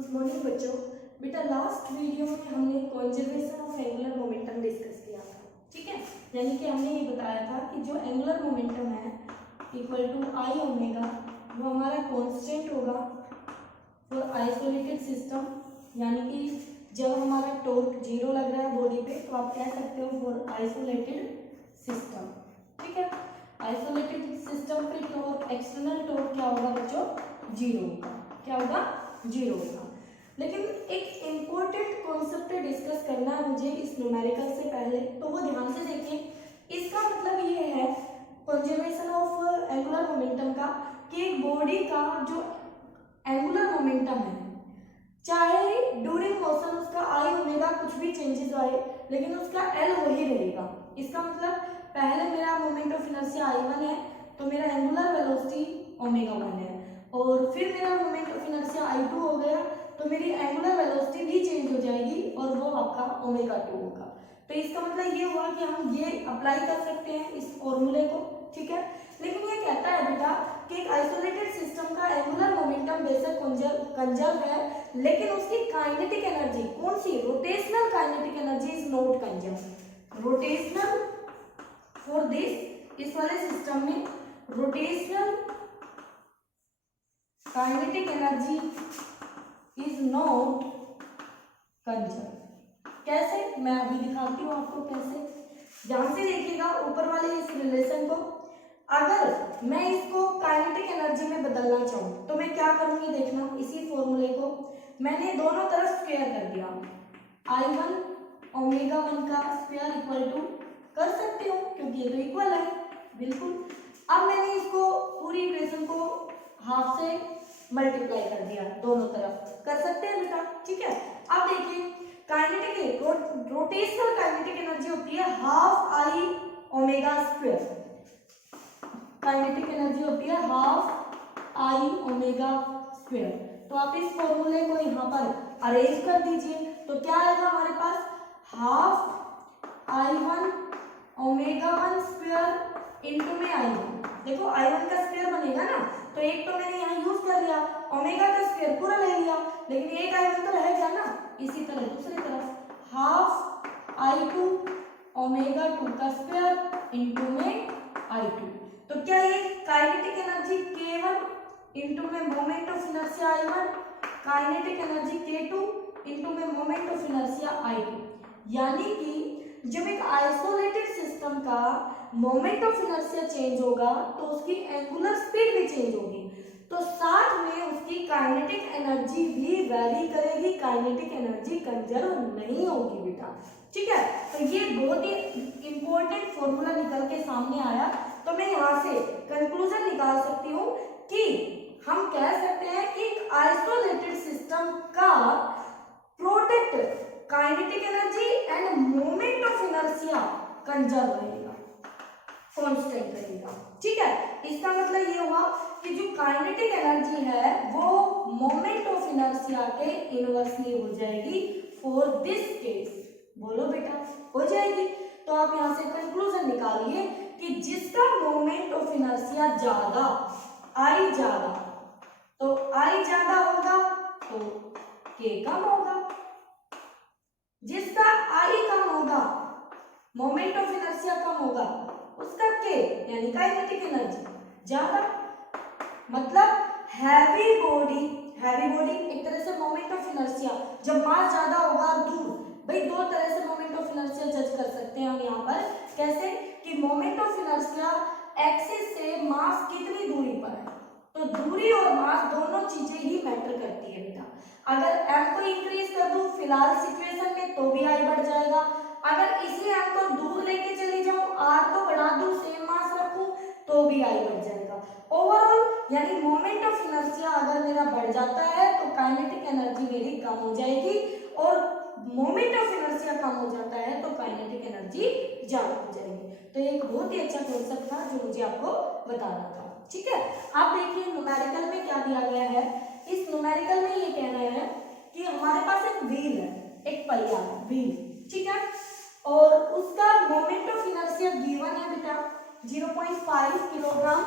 Good morning बच्चों। बेटा last video में हमने conservation of angular momentum discuss किया था, ठीक है। यानी कि हमने ये बताया था कि जो एंगुलर मोमेंटम है इक्वल टू आई ओमेगा, वो हमारा कांस्टेंट होगा फॉर आइसोलेटेड सिस्टम। यानी कि जब हमारा टॉर्क जीरो लग रहा है बॉडी पे तो आप कह सकते हो फॉर आइसोलेटेड सिस्टम, ठीक है। आइसोलेटेड सिस्टम पे टॉर्क, एक्सटर्नल टॉर्क क्या होगा बच्चों? जीरो होगा। क्या होगा? जीरो होगा। लेकिन एक इम्पोर्टेंट कॉन्सेप्ट डिस्कस करना है मुझे इस न्यूमेरिकल से पहले, तो वो ध्यान से देखिए। इसका मतलब ये है कंजर्वेशन ऑफ एंगुलर मोमेंटम का कि एक बॉडी का जो एंगुलर मोमेंटम है, चाहे ड्यूरिंग मोशन उसका आई ओमेगा कुछ भी चेंजेस आए, लेकिन उसका एल वही रहेगा। इसका मतलब पहले मेरा मोमेंट ऑफ इनर्शिया I1 है तो मेरा एंगुलर वेलोसिटी ओमेगा 1 है, और फिर मेरा मोमेंट ऑफ इनर्शिया I2 हो गया तो मेरी एंगुलर वेलोसिटी भी चेंज हो जाएगी और वो आपका ओमेगा 2 होगा। तो इसका मतलब ये हुआ कि हम ये अप्लाई कर सकते हैं इस फॉर्मूले को, ठीक है। लेकिन ये कहता है बेटा कि एक आइसोलेटेड सिस्टम का एंगुलर मोमेंटम बेशक कंजर्व है, लेकिन उसकी काइनेटिक एनर्जी कौन सी? Rotational kinetic energy is not conserve. Rotational for this, इस वाले सिस्टम में rotational kinetic energy is not conserve. कैसे? मैं अभी दिखाती हूँ आपको कैसे। ध्यान से देखिएगा ऊपर वाले इस रिलेशन को। अगर मैं इसको काइनेटिक एनर्जी में बदलना चाहूँ तो मैं क्या करूंगी? देखना, इसी फॉर्मूले को मैंने दोनों तरफ स्क्वायर कर दिया। I1 ओमेगा 1 का स्क्वायर इक्वल टू, कर सकते हो क्योंकि ये तो इक्वल है, बिल्कुल। अब मैंने इसको पूरी इक्वेशन को हाफ से मल्टीप्लाई कर दिया, दोनों तरफ कर सकते हैं बेटा, ठीक है। अब देखिए काइनेटिक रोटेशनल काइनेटिक एनर्जी होती है half I omega square. Kinetic energy होती है हाफ आई ओमेगा स्क्वायर। तो आप इस फॉर्मूले को यहाँ पर अरेंज कर दीजिए तो क्या आएगा हमारे पास? Half I1 omega 1 square into में I1। देखो I1 का स्क्वायर बनेगा ना, तो एक तो मैंने यहाँ यूज कर लिया, ओमेगा का स्क्वायर पूरा ले लिया, लेकिन एक I1 तो रह गया ना। इसी तरह दूसरी तरफ हाफ I2 ओमेगा 2 का स्क्वायर इंटू में I2। तो क्या ये काइनेटिक एनर्जी K1 इंटू में moment of inertia I1, kinetic energy K2 into में मोमेंट ऑफ इनर्शिया I2। यानी कि जब एक आइसोलेटेड सिस्टम का मोमेंट ऑफ इनर्शिया चेंज होगा तो उसकी एंगुलर स्पीड भी चेंज होगी, तो साथ में उसकी काइनेटिक एनर्जी भी वेरी करेगी, काइनेटिक एनर्जी कंजर्व नहीं होगी बेटा, ठीक है। तो ये बहुत ही इंपॉर्टेंट फॉर्मूला निकल के सामने आया। तो मैं यहाँ से कंक्लूजन निकाल सकती हूँ कि हम कह सकते हैं कि आइसोलेटेड सिस्टम का product kinetic energy end moment of inertia conserve रहेगा, कांस्टेंट रहेगा, ठीक है। इसका मतलब ये हुआ कि जो काइनेटिक एनर्जी है वो मोमेंट ऑफ इनर्शिया के इनवर्सली हो जाएगी फॉर दिस केस। बोलो बेटा, हो जाएगी। तो आप यहाँ से कंक्लूजन निकालिए कि जिसका मोमेंट ऑफ इनर्शिया ज्यादा, आई ज्यादा, तो आई ज्यादा होगा तो के कम होगा। जिसका आई कम होगा, मोमेंट ऑफ इनर्शिया कम होगा, उसका के यानी काइनेटिक एनर्जी ज्यादा। मतलब हैवी बॉडी एक तरह से मोमेंट ऑफ इनर्शिया, जब मास ज्यादा होगा दूर, भाई दो तरह से मोमेंट ऑफ इनर्शिया जज कर सकते हैं हम यहाँ पर। कैसे? कि मोमेंट ऑफ इनर्शिया एक्सिस से मास कितनी दूरी पर है, तो दूरी और मास दोनों चीजें ही मैटर करती है बेटा। अगर m को इंक्रीज कर दूं फिलहाल सिचुएशन में तो भी i बढ़ जाएगा, अगर इसी m को दूर लेके चली जाऊं, r को बढ़ा दूं, सेम मास रखूं तो भी i बढ़ जाएगा। ओवरऑल यानी मोमेंट ऑफ इनर्शिया अगर मेरा बढ़ जाता है तो काइनेटिक एनर्जी मेरी कम हो जाएगी, और मोमेंट ऑफ इनर्शिया कम हो जाता है तो काइनेटिक एनर्जी ज्यादा हो जाएगी। तो एक बहुत ही अच्छा कॉन्सेप्ट था जो मुझे आपको बताना था, ठीक है। आप देखिए न्यूमेरिकल में क्या दिया गया है। इस न्यूमेरिकल में ये कहना है कि हमारे पास एक व्हील है, एक पहिया है, व्हील, ठीक है, और उसका मोमेंट ऑफ इनर्शिया गिवन है बेटा 0.5 किलोग्राम।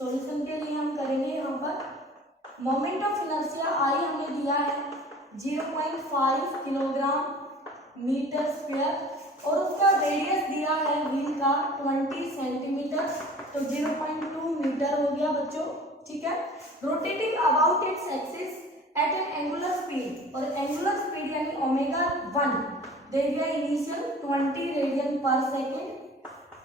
सॉल्यूशन के लिए हम करेंगे यहाँ पर मोमेंट ऑफ इनर्शिया आई हमें दिया है 0.5 किलोग्राम मीटर स्क्वायर और उसका रेडियस दिया है व्हील का 20 सेंटीमीटर, तो 0.2 मीटर हो गया बच्चों, ठीक है। Rotating about its axis at N angular speed, और एंगुलर स्पीड यानी ओमेगा 1 दे दिया इनिशियल 20 रेडियन पर सेकेंड।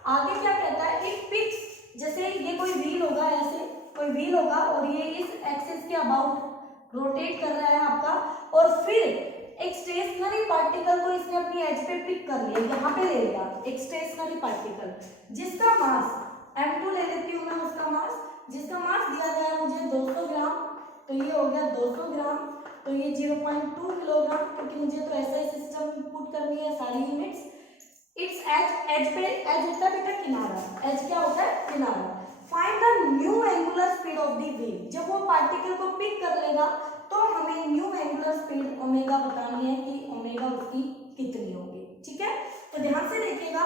आगे क्या कहता है, एक पिच, जैसे ये कोई व्हील होगा, ऐसे कोई व्हील होगा और ये इस एक्सिस के अबाउट रोटेट कर रहा है आपका, और फिर एक स्टेशनरी पार्टिकल को इसने अपनी एज पे पिक कर लिया, यहाँ पे ले लिया एक स्टेशनरी पार्टिकल जिसका मास m2 ले लेती हूँ मैं, उसका मास, जिसका मास दिया गया है मुझे 200 ग्राम, तो ये हो गया 200 ग्राम, तो ये 0.2 किलोग्राम, क्योंकि मुझे तो ऐसा ही सिस्टम पुट करनी है सारी यूनिट्स। इट्स एज पे, एज होता है बेटा किनारा, एज क्या होता है किनारा। Find the new angular speed of the wheel, जब वो पार्टिकल को पिक कर लेगा तो हमें न्यू एंगुलर स्पीड ओमेगा बतानी है कि ओमेगा उसकी कितनी होगी, ठीक है। तो ध्यान से देखिएगा,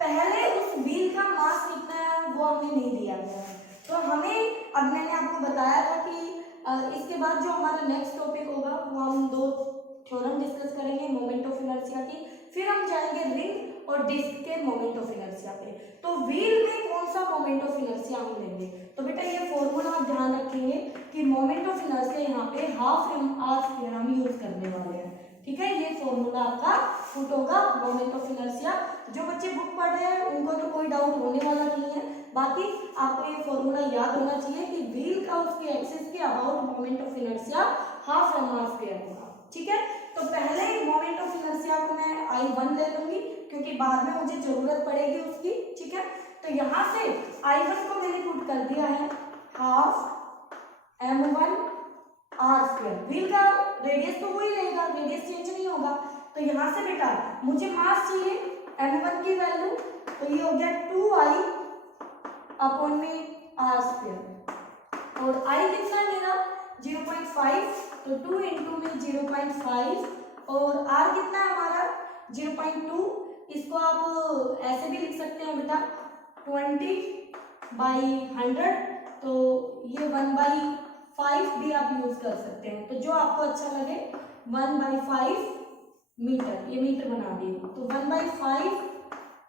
पहले उस व्हील का मास कितना है वो हमें नहीं दिया गया है, तो हमें, अब मैंने आपको बताया था कि इसके बाद जो हमारा नेक्स्ट टॉपिक होगा वो हम 2 थ्योरम डिस्कस करेंगे मोमेंट ऑफ इनर्शिया की, फिर हम जाएंगे रिंग और डिस्क के मोमेंट ऑफ इनर्शिया पे। तो व्हील में कौन सा मोमेंट ऑफ इनर्शिया हम लेंगे, तो बेटा ये फॉर्मूला आप ध्यान रखेंगे कि मोमेंट ऑफ इनर्शिया यहाँ पे हाफ एम आर स्क्वायर हम यूज करने वाले हैं, ठीक है। ये फॉर्मूला आपका पुट होगा मोमेंट ऑफ इनर्शिया। जो बच्चे बुक पढ़ रहे हैं उनको तो कोई डाउट होने वाला नहीं है, बाकी आपको ये फॉर्मूला याद होना चाहिए कि व्हील का उसके एक्सिस के about moment of inertia half M R square होगा, ठीक है। तो पहले मोमेंट ऑफ इनर्शिया को मैं I1 ले लूंगी क्योंकि बाद में मुझे जरूरत पड़ेगी उसकी, ठीक है। तो यहाँ से I1 को मैंने पुट कर दिया है half m1 r square, wheel का रेडियस तो वही रहेगा, रेडियस चेंज नहीं होगा। तो यहाँ से बेटा मुझे मास चाहिए m1 की वैल्यू, तो ये हो गया 2I अपॉन में r स्क्वायर, और I कितना है मेरा 0.5, तो 2 इंटू में 0.5, और r कितना है हमारा 0.2, इसको आप ऐसे भी लिख सकते हैं बेटा 20/100, तो ये 1/5 भी आप यूज कर सकते हैं, तो जो आपको अच्छा लगे 1/5 मीटर, ये मीटर बना दिए, तो 1/5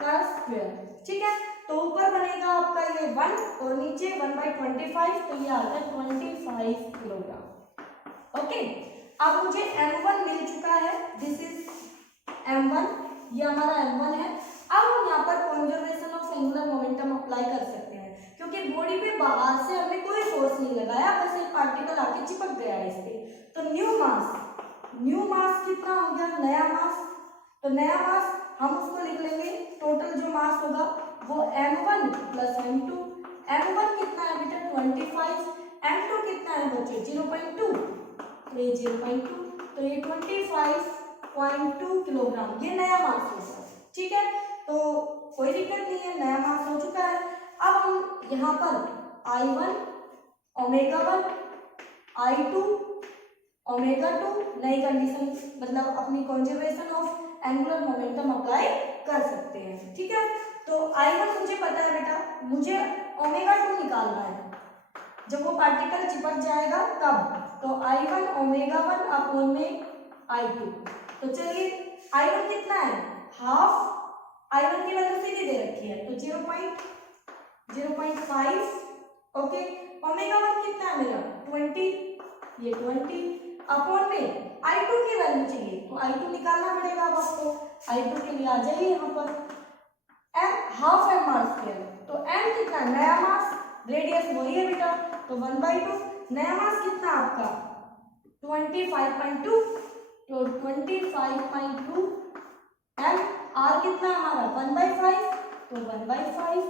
का स्क्वायर, ठीक है। तो ऊपर बनेगा आपका ये 1 और नीचे 1/25, तो ये आता है 25 किलोग्राम, ओके। अब मुझे m1 मिल चुका है, दिस इज m1, ये हमारा m1 है। अब हम यहाँ पर conservation of angular momentum apply कर सकते हैं, क्योंकि बॉडी पे बाहर से हमने कोई फोर्स नहीं लगाया, बस एक पार्टिकल आके चिपक गया है इस पे। तो न्यू मास कितना हो गया, नया मास, तो नया मास हम उसको लिख लेंगे, टोटल जो मास होगा वो m1 प्लस m2, m1 कितना है बेटा 25, m2 कितना है बच्चों 0.2, तो ये 0.2, तो ये 25.2 किलोग्राम, ये नया मास होगा, ठीक है। तो कोई दिक्कत नहीं है, नया मास हो चुका है। अब हम यहाँ पर I1 ओमेगा 1, I2 ओमेगा 2, नई कंडीशन मतलब अपनी conservation of angular momentum apply कर सकते हैं, ठीक है। तो I1 मुझे पता है बेटा, मुझे ओमेगा 2 निकालना है, जब वो पार्टिकल चिपक जाएगा तब, तो I1 ओमेगा 1 अपॉन में I2, तो चलिए I1 कितना है हाफ, I1 की वैल्यू सीधी दे रखी है, तो 0.5, ओके। ओमेगा 1 कितना है मेरा 20, ये 20 अपॉन में I2 की वैल्यू चाहिए, तो I2 निकालना पड़ेगा अब आपको, I2 के लिए आ जाइए यहाँ पर हाफ एम आर स्क्वायर, तो m कितना है नया मास, रेडियस वही है बेटा, तो 1/2, नया मास कितना आपका 25.2, तो 25.2 m, r कितना हमारा 1/5, तो 1/5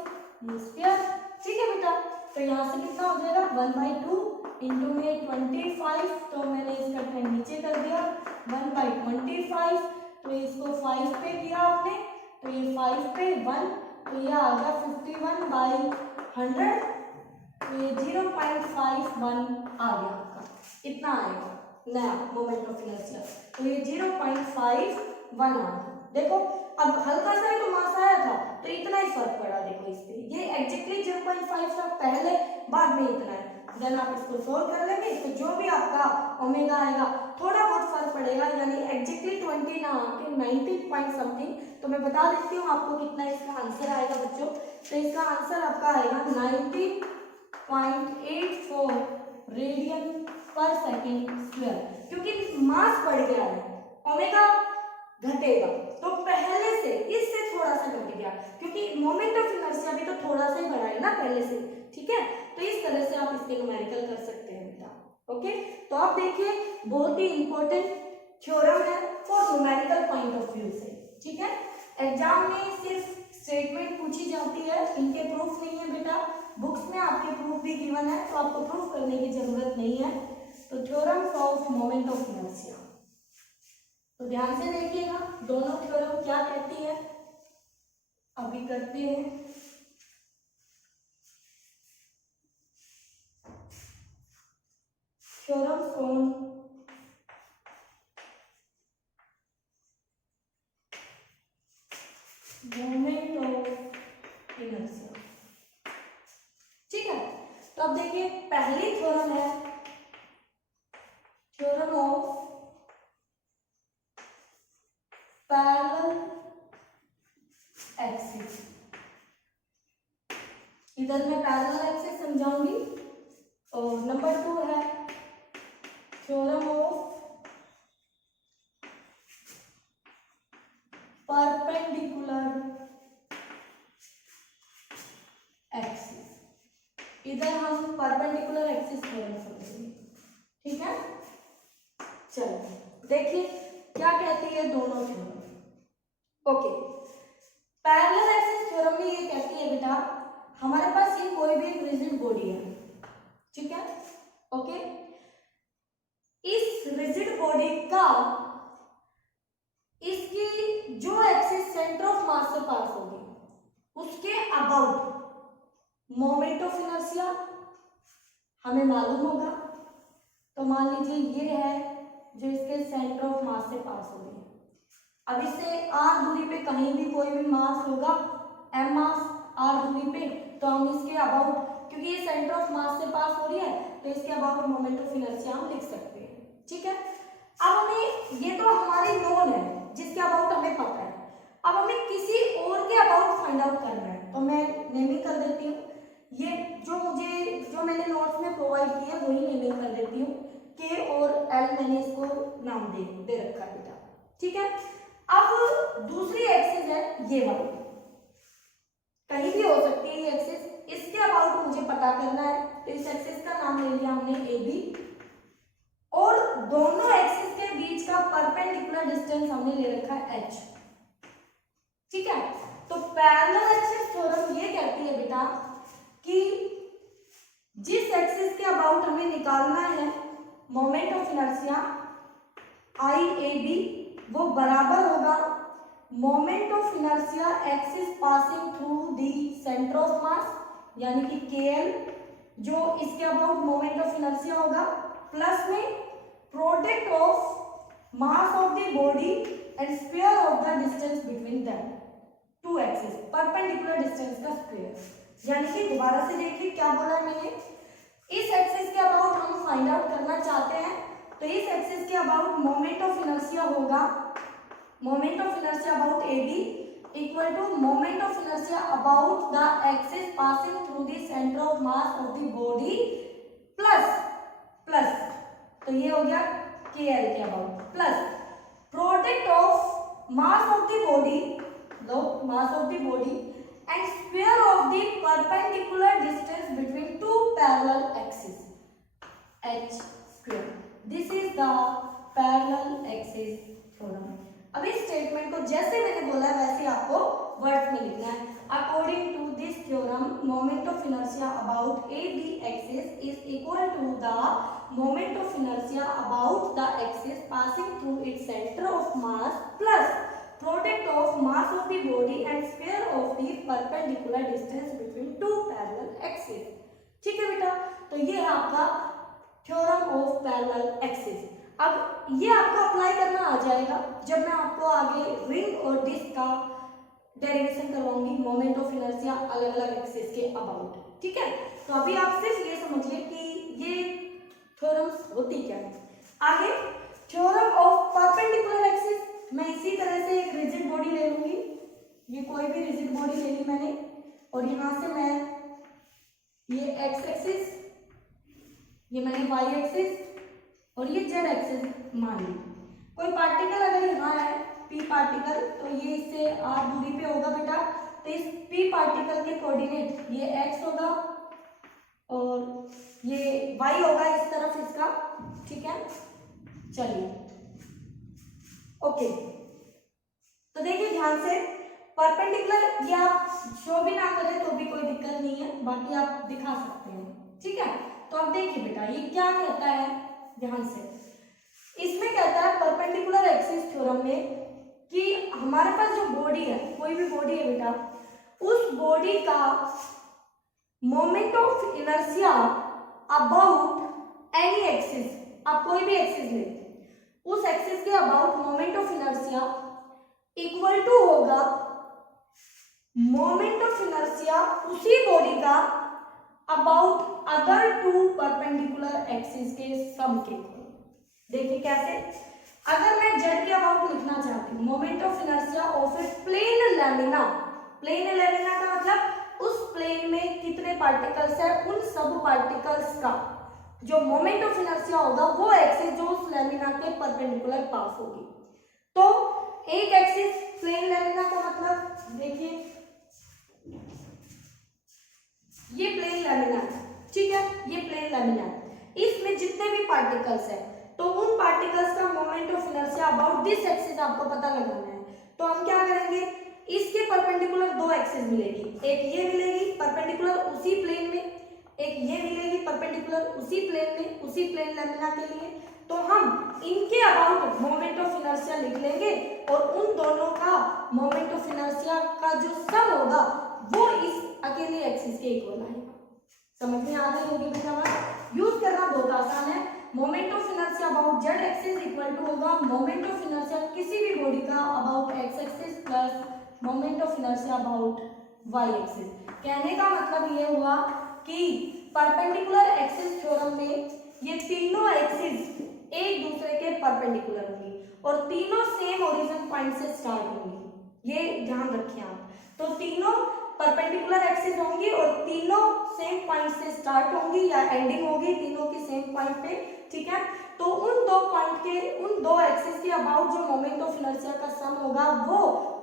ये स्क्वायर, ठीक है बेटा। तो यहाँ से कितना हो जाएगा 1/2 इंटू में 25, तो मैंने इसका 10 नीचे कर दिया 1/25, तो इसको 5 पे किया आपने, तो ये 5 पे 1, तो ये आ गया 51/100, तो ये 0.51 आ गया आपका, इतना आएगा नया मोमेंट ऑफ इनर्शिया, तो ये 0.51 आ गया। देखो अब हल्का सा ही तो मास आया था, तो इतना ही फर्क पड़ा, देखो इस पे ये एग्जैक्टली 0.5 था पहले, बाद में इतना है। देन आप इसको सोल्व कर लेंगे तो जो भी आपका ओमेगा आएगा थोड़ा बहुत फर्क पड़ेगा, यानी एग्जैक्टली 20 ना आके 19 पॉइंट समथिंग। तो मैं बता देती हूँ आपको कितना इसका आंसर आएगा बच्चों। तो इसका आंसर आपका आएगा 19.84 रेडियन पर सेकेंड स्क्वायर, क्योंकि मास बढ़ गया है, ओमेगा घटेगा तो पहले से इससे थोड़ा सा घट गया, क्योंकि मोमेंट ऑफ इनर्शिया भी तो थोड़ा सा ही बढ़ा है ना पहले से, ठीक है। तो इस तरह से आप इसके न्यूमेरिकल कर सकते हैं बेटा। ओके, तो आप देखिए बहुत ही इंपॉर्टेंट थ्योरम है for numerical point of view से, ठीक है। एग्जाम में सिर्फ स्टेटमेंट पूछी जाती है, इनके प्रूफ नहीं है बेटा। बुक्स में आपके प्रूफ भी गिवन है तो आपको प्रूफ करने की जरूरत नहीं है। तो theorem of moment of inertia, तो ध्यान से देखिएगा दोनों थ्योरम क्या कहती है, अभी करते हैं। Theorem on moment of inertia, ठीक है। तो अब देखिए पहली थ्योरम है थ्योरम ऑफ पैरेलल एक्सिस। इधर मैं पैरेलल एक्सिस समझाऊंगी। और नंबर 2 है थ्योरम ऑफ परपेंडिकुलर एक्सिस। इधर हम परपेंडिकुलर एक्सिस थ्योरम समझेंगे, ठीक है। चलो देखिए क्या कहती है दोनों theorem. Okay, parallel axis theorem में ये कहती है बेटा हमारे पास ये कोई भी एक रिजिड बॉडी है, ठीक है। ओके, इस रिजिड बॉडी का इसकी जो एक्सिस सेंटर ऑफ मास से पास होगी उसके अबाउट मोमेंट ऑफ इनर्शिया हमें मालूम होगा। तो मान लीजिए ये है जो इसके सेंटर ऑफ मास से पास हो रही है। अब इससे r दूरी पे कहीं भी कोई भी मास होगा, m मास r दूरी पे, तो हम इसके अबाउट, क्योंकि ये सेंटर ऑफ मास से पास हो रही है तो इसके अबाउट मोमेंट ऑफ इनर्शिया हम लिख सकते हैं, ठीक है। अब हमें ये तो हमारी नोन है जिसके अबाउट हमें पता है, अब हमें किसी और के अबाउट फाइंड आउट करना है। तो मैं नेमिंग कर देती हूँ, ये जो मैंने नोट्स में प्रोवाइड किया वही नेमिंग कर देती हूँ, के और एल मैंने इसको नाम दे रखा है बेटा, ठीक है। अब दूसरी एक्सिस है ये वाली, कहीं भी हो सकती है ये एक्सिस, इसके अबाउट मुझे पता करना है। तो इस एक्सिस का नाम ले लिया हमने ए बी, और दोनों एक्सिस के बीच का परपेंडिकुलर डिस्टेंस हमने ले रखा है h, ठीक है। तो पैरेलल एक्सिस थ्योरम ये कहती है बेटा कि जिस एक्सिस के अबाउट हमें निकालना है moment of inertia I A B, वो बराबर होगा moment of inertia axis passing through the centre of mass, यानी कि KL जो इसके अबाउट मोमेंट ऑफ इनर्शिया होगा, प्लस में product of mass of the body and square of the distance between them, two axis perpendicular distance का square. यानी कि दोबारा से देखिए क्या बोला मैंने, इस एक्सिस के अबाउट हम फाइंड आउट करना चाहते हैं, तो इस एक्सिस के अबाउट मोमेंट ऑफ इनर्शिया होगा, moment of inertia about A B equal to moment of inertia about the axis passing through the centre of mass of the body plus तो ये हो गया KL के about, plus product of mass of the body, लो mass of the body and square of the perpendicular distance between two parallel axes h square. This is the parallel axis theorem. अब इस statement को जैसे मैंने बोला है वैसे आपको वर्ड्स में लिखना है। According to this theorem, moment of inertia about AB axis is equal to the moment of inertia about the axis passing through its center of mass plus product of mass of the body and square of the perpendicular distance between two parallel axes, ठीक है बेटा। तो ये है आपका theorem of parallel axis. अब ये आपको अप्लाई करना आ जाएगा जब मैं आपको आगे रिंग और डिस्क का डेरिवेशन करवाऊंगी, मोमेंट ऑफ इनर्शिया अलग अलग एक्सिस के अबाउट, ठीक है। तो अभी आप सिर्फ ये समझिए कि होती क्या है। आगे थ्योरम ऑफ परपेंडिकुलर एक्सिस, मैं इसी तरह से एक रिजिड बॉडी ले लूंगी, ये कोई भी रिजिड बॉडी ले ली मैंने, और यहां से मैं ये एक्स एक्सिस, ये मैंने वाई एक्सिस और ये जेड एक्सिस मान ली। कोई पार्टिकल अगर यहाँ है पी पार्टिकल, तो ये इससे आर दूरी पे होगा बेटा, तो इस पी पार्टिकल के कोऑर्डिनेट ये एक्स होगा और ये वाई होगा इस तरफ इसका, ठीक है। चलिए ओके, तो देखिए ध्यान से, परपेंडिकुलर ये आप शो भी ना करें तो भी कोई दिक्कत नहीं है, बाकी आप दिखा सकते हैं, ठीक है। तो अब देखिए बेटा ये क्या कहता है, ध्यान से, इसमें कहता है परपेंडिकुलर एक्सिस थ्योरम में कि हमारे पास जो बॉडी है, कोई भी बॉडी है बेटा, उस बॉडी का moment of inertia about any axis, आप कोई भी एक्सिस ले, उस एक्सिस के about moment of inertia equal to होगा मोमेंट ऑफ इनर्शिया उसी बॉडी का about other two perpendicular axis के सम के इक्वल। देखिए कैसे, अगर मैं जेड के अबाउट लिखना चाहती हूँ moment of inertia of a plane lamina, plane lamina का मतलब उस प्लेन में कितने पार्टिकल्स है, उन सब पार्टिकल्स का जो मोमेंट ऑफ इनर्शिया होगा वो एक्सिस जो उस लैमिना के परपेंडिकुलर पास होगी। तो एक एक्सिस प्लेन लैमिना का मतलब देखिए ये प्लेन लैमिना है, ठीक है, ये प्लेन लैमिना है, इसमें जितने भी पार्टिकल्स है तो उन पार्टिकल्स का moment of inertia about this axis आपको पता लगाना है। तो हम क्या करेंगे, इसके परपेंडिकुलर दो एक्सिस मिलेगी, एक ये मिलेगी परपेंडिकुलर उसी प्लेन में, एक ये मिलेगी परपेंडिकुलर उसी प्लेन में, उसी प्लेन लैमिना के लिए। तो हम इनके अबाउट मोमेंट ऑफ इनर्शिया लिख लेंगे और उन दोनों का मोमेंट ऑफ इनर्शिया का जो सम होगा वो इस अकेले एक्सिस के इक्वल आएगा। समझ में आ गई होगी बेटा बात, यूज करना बहुत आसान है। Moment of inertia about Z axis equal to होगा मोमेंट ऑफ इनर्शिया किसी भी बॉडी का about X axis plus moment of inertia about Y axis. कहने का मतलब ये हुआ कि परपेंडिकुलर एक्सिस थ्योरम में ये तीनों एक्सिस एक दूसरे के परपेंडिकुलर होंगी और तीनों सेम ओरिजिन पॉइंट से स्टार्ट होंगी, ये ध्यान रखें आप। तो तीनों परपेंडिकुलर एक्सिस होंगी और तीनों सेम पॉइंट से स्टार्ट होंगी या एंडिंग होगी तीनों की सेम पॉइंट पे, ठीक है। तो उन दो पॉइंट के, उन दो एक्सिस के अबाउट जो मोमेंट ऑफ इनर्शिया का सम होगा वो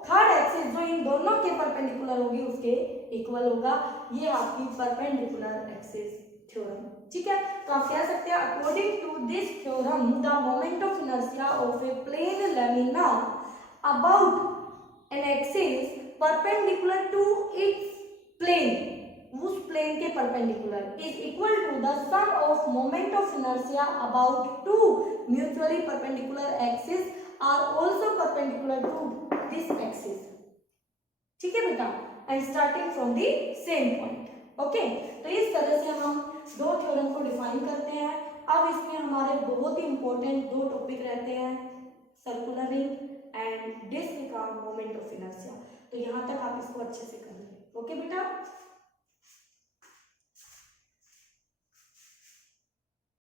थर्ड एक्सिस जो इन दोनों के परपेंडिकुलर होगी उसके इक्वल होगा। ये आपकी परपेंडिकुलर एक्सिस थ्योरम, ठीक है। तो आप कह सकते हैं according to this theorem the moment of inertia of a plane lamina about an axis perpendicular to its plane, उस प्लेन के perpendicular is equal to the sum of moment of inertia about two mutually perpendicular axis are also perpendicular to this axis, ठीक है बेटा, and starting from the same point. Okay, तो इस तरह से हम दो थ्योरम को डिफाइन करते हैं। अब इसमें हमारे बहुत ही इंपॉर्टेंट दो टॉपिक रहते हैं, सर्कुलर रिंग एंड डिस्क का मोमेंट ऑफ इनर्शिया। तो यहाँ तक आप इसको अच्छे से कर लें। ओके बेटा।